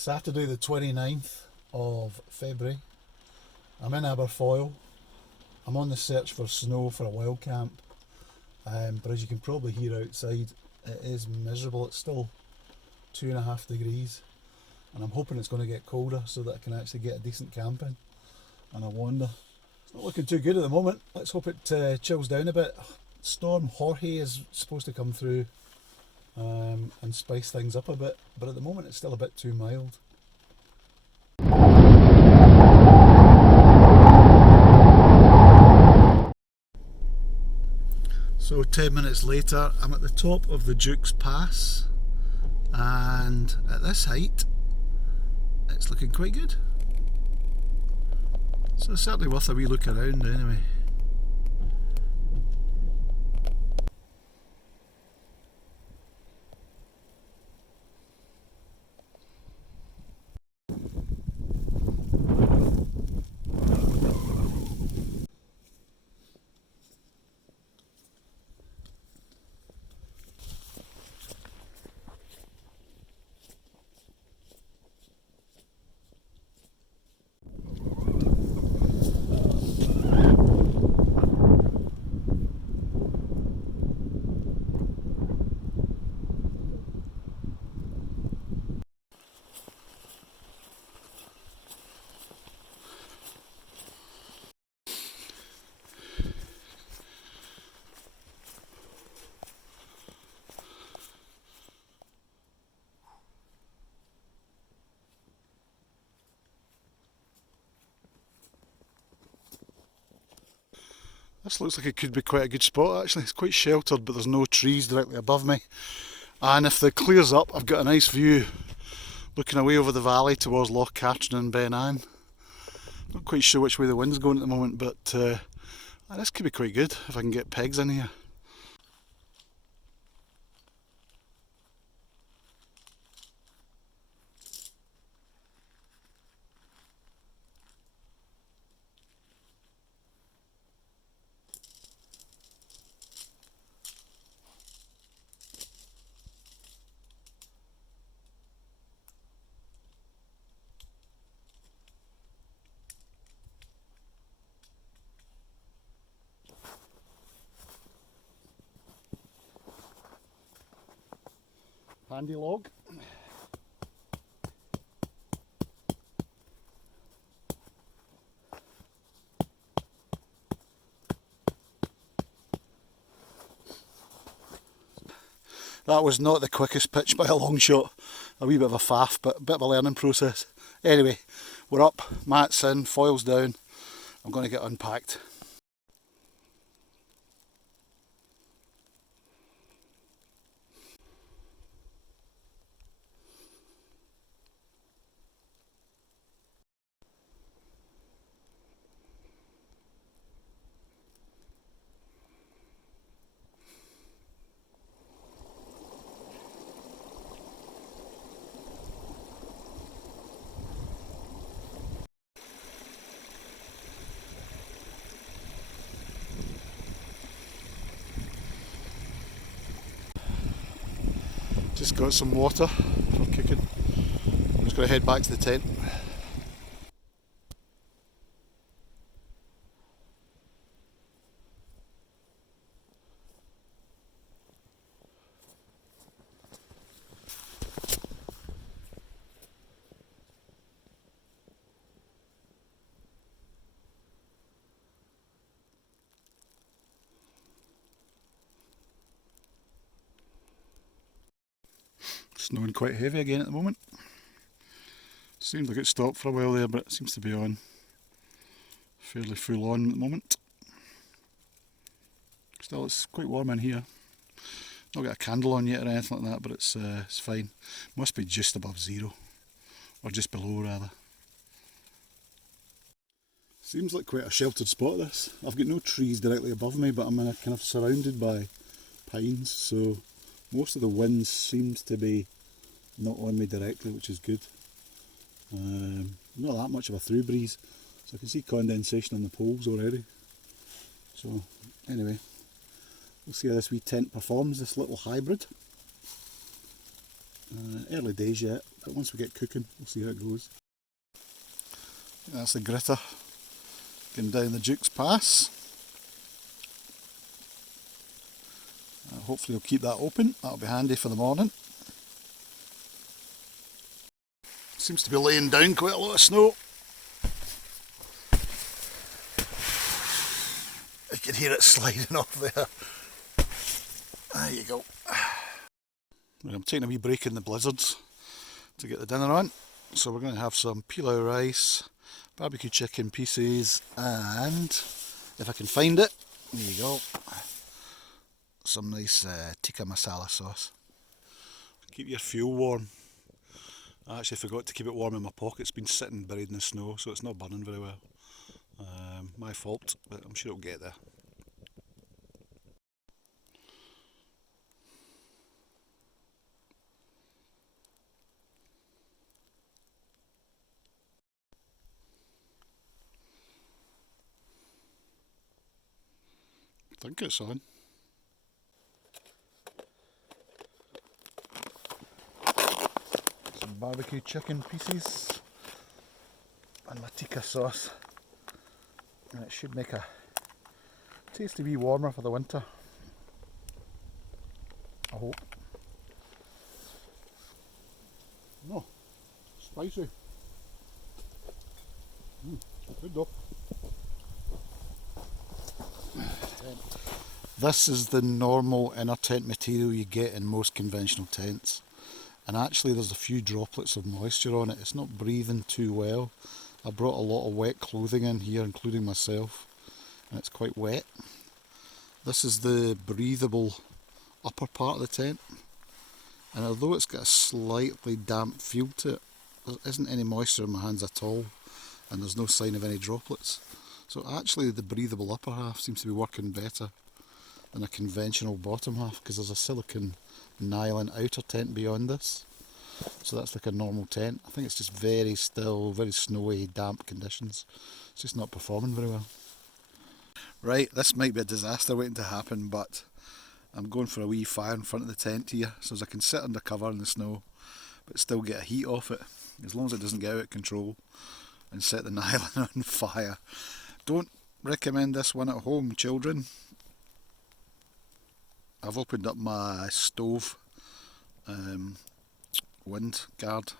Saturday the 29th of February. I'm in Aberfoyle. I'm on the search for snow for a wild camp, but as you can probably hear outside, it is miserable. It's still 2.5 degrees, and I'm hoping it's going to get colder so that I can actually get a decent camp in and a wander. It's not looking too good at the moment. Let's hope it chills down a bit. Storm Jorge is supposed to come through and spice things up a bit, but at the moment it's still a bit too mild. So 10 minutes later, I'm at the top of the Duke's Pass, and at this height it's looking quite good. So it's certainly worth a wee look around anyway. This looks like it could be quite a good spot actually. It's quite sheltered, but there's no trees directly above me. And if it clears up, I've got a nice view looking away over the valley towards Loch Katrina and Ben Ann. Not quite sure which way the wind's going at the moment, but this could be quite good if I can get pegs in here. Handy log. That was not the quickest pitch by a long shot. A wee bit of a faff, but a bit of a learning process. Anyway, we're up, mats in, foils down. I'm going to get unpacked. Just got some water for cooking. I'm just going to head back to the tent. Snowing quite heavy again at the moment. Seems like it stopped for a while there, but it seems to be on fairly full on at the moment. Still, it's quite warm in here. Not got a candle on yet or anything like that, but it's fine. Must be just above zero, or just below rather. Seems like quite a sheltered spot this. I've got no trees directly above me, but I'm kind of surrounded by pines, so most of the wind seems to be not on me directly, which is good. Not that much of a through breeze, so I can see condensation on the poles already. So anyway, we'll see how this wee tent performs, this little hybrid. Early days yet, but once we get cooking, we'll see how it goes. That's the gritter going down the Duke's Pass. Hopefully we'll keep that open, that'll be handy for the morning. Seems to be laying down quite a lot of snow. I can hear it sliding off there. There you go. I'm taking a wee break in the blizzards to get the dinner on. So we're going to have some pilau rice, barbecue chicken pieces, and if I can find it, there you go, some nice tikka masala sauce. Keep your fuel warm. I actually forgot to keep it warm in my pocket. It's been sitting buried in the snow, so it's not burning very well. My fault, but I'm sure it'll get there. I think it's on. Some barbecue chicken pieces and my tikka sauce. And it should make a tasty wee warmer for the winter. I hope. No, spicy. Good though. This is the normal inner tent material you get in most conventional tents, and actually there's a few droplets of moisture on it. It's not breathing too well. I brought a lot of wet clothing in here, including myself, and it's quite wet. This is the breathable upper part of the tent, and although it's got a slightly damp feel to it, there isn't any moisture in my hands at all, and there's no sign of any droplets. So actually the breathable upper half seems to be working better than a conventional bottom half, because there's a silicone nylon outer tent beyond this. So that's like a normal tent. I think it's just very still, very snowy, damp conditions. It's just not performing very well. Right, this might be a disaster waiting to happen, but I'm going for a wee fire in front of the tent here, so as I can sit under cover in the snow, but still get a heat off it, as long as it doesn't get out of control and set the nylon on fire. Don't recommend this one at home, children. I've opened up my stove wind guard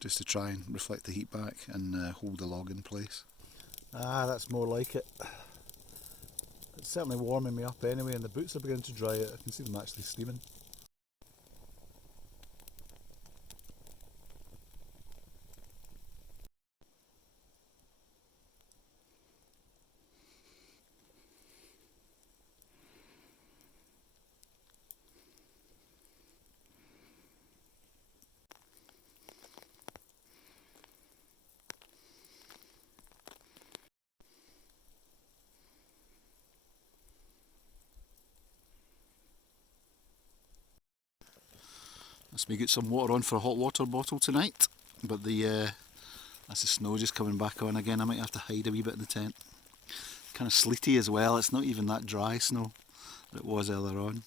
just to try and reflect the heat back and hold the log in place. Ah, that's more like it. It's certainly warming me up anyway, and the boots are beginning to dry out. I can see them actually steaming. Let's me get some water on for a hot water bottle tonight, but that's the snow just coming back on again. I might have to hide a wee bit in the tent. Kind of sleety as well. It's not even that dry snow that it was earlier on.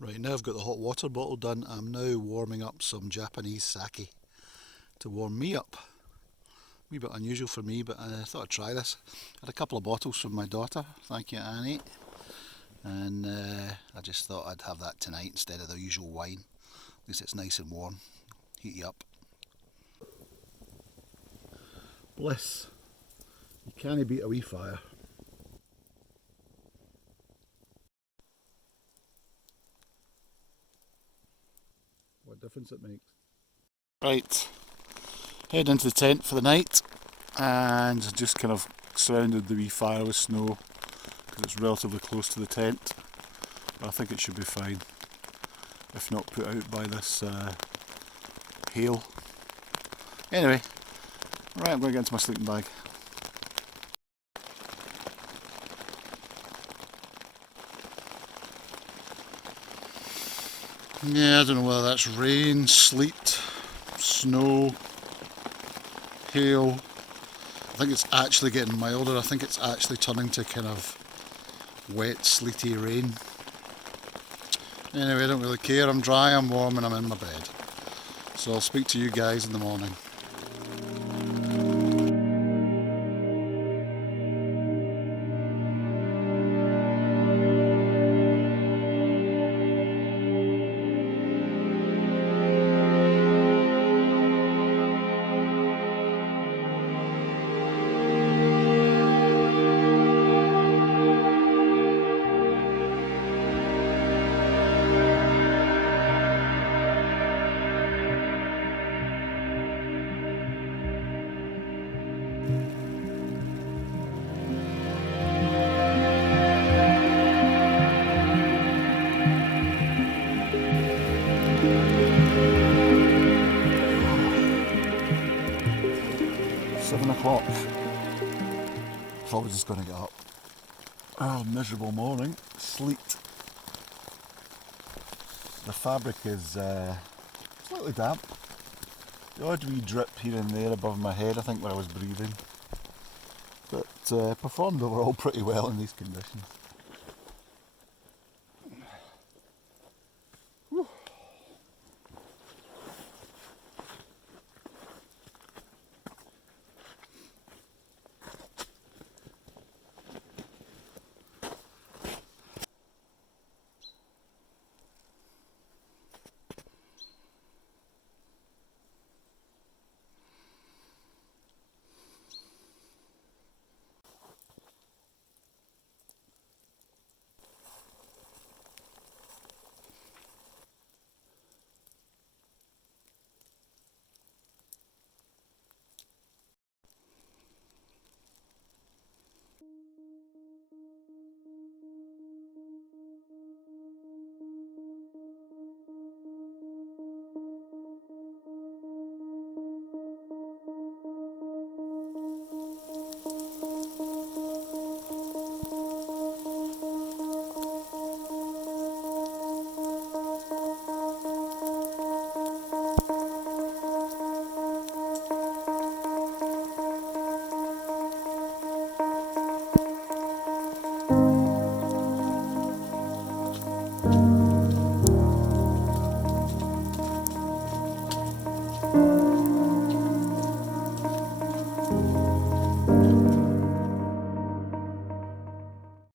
Right, now I've got the hot water bottle done, I'm now warming up some Japanese sake to warm me up. A wee bit unusual for me, but I thought I'd try this. I had a couple of bottles from my daughter, thank you Annie, and I just thought I'd have that tonight instead of the usual wine. At least it's nice and warm, heat you up. Bliss. You can't beat a wee fire. What difference it makes. Right, head into the tent for the night, and just kind of surrounded the wee fire with snow because it's relatively close to the tent, but I think it should be fine if not put out by this hail. Anyway, right, I'm going to get into my sleeping bag. Yeah, I don't know whether that's rain, sleet, snow, hail. I think it's actually getting milder. I think it's actually turning to kind of wet, sleety rain. Anyway, I don't really care. I'm dry, I'm warm, and I'm in my bed. So I'll speak to you guys in the morning. O'clock. Probably just going to get up. Oh, miserable morning. Sleet. The fabric is slightly damp. The odd wee drip here and there above my head, I think, where I was breathing. But performed overall pretty well in these conditions.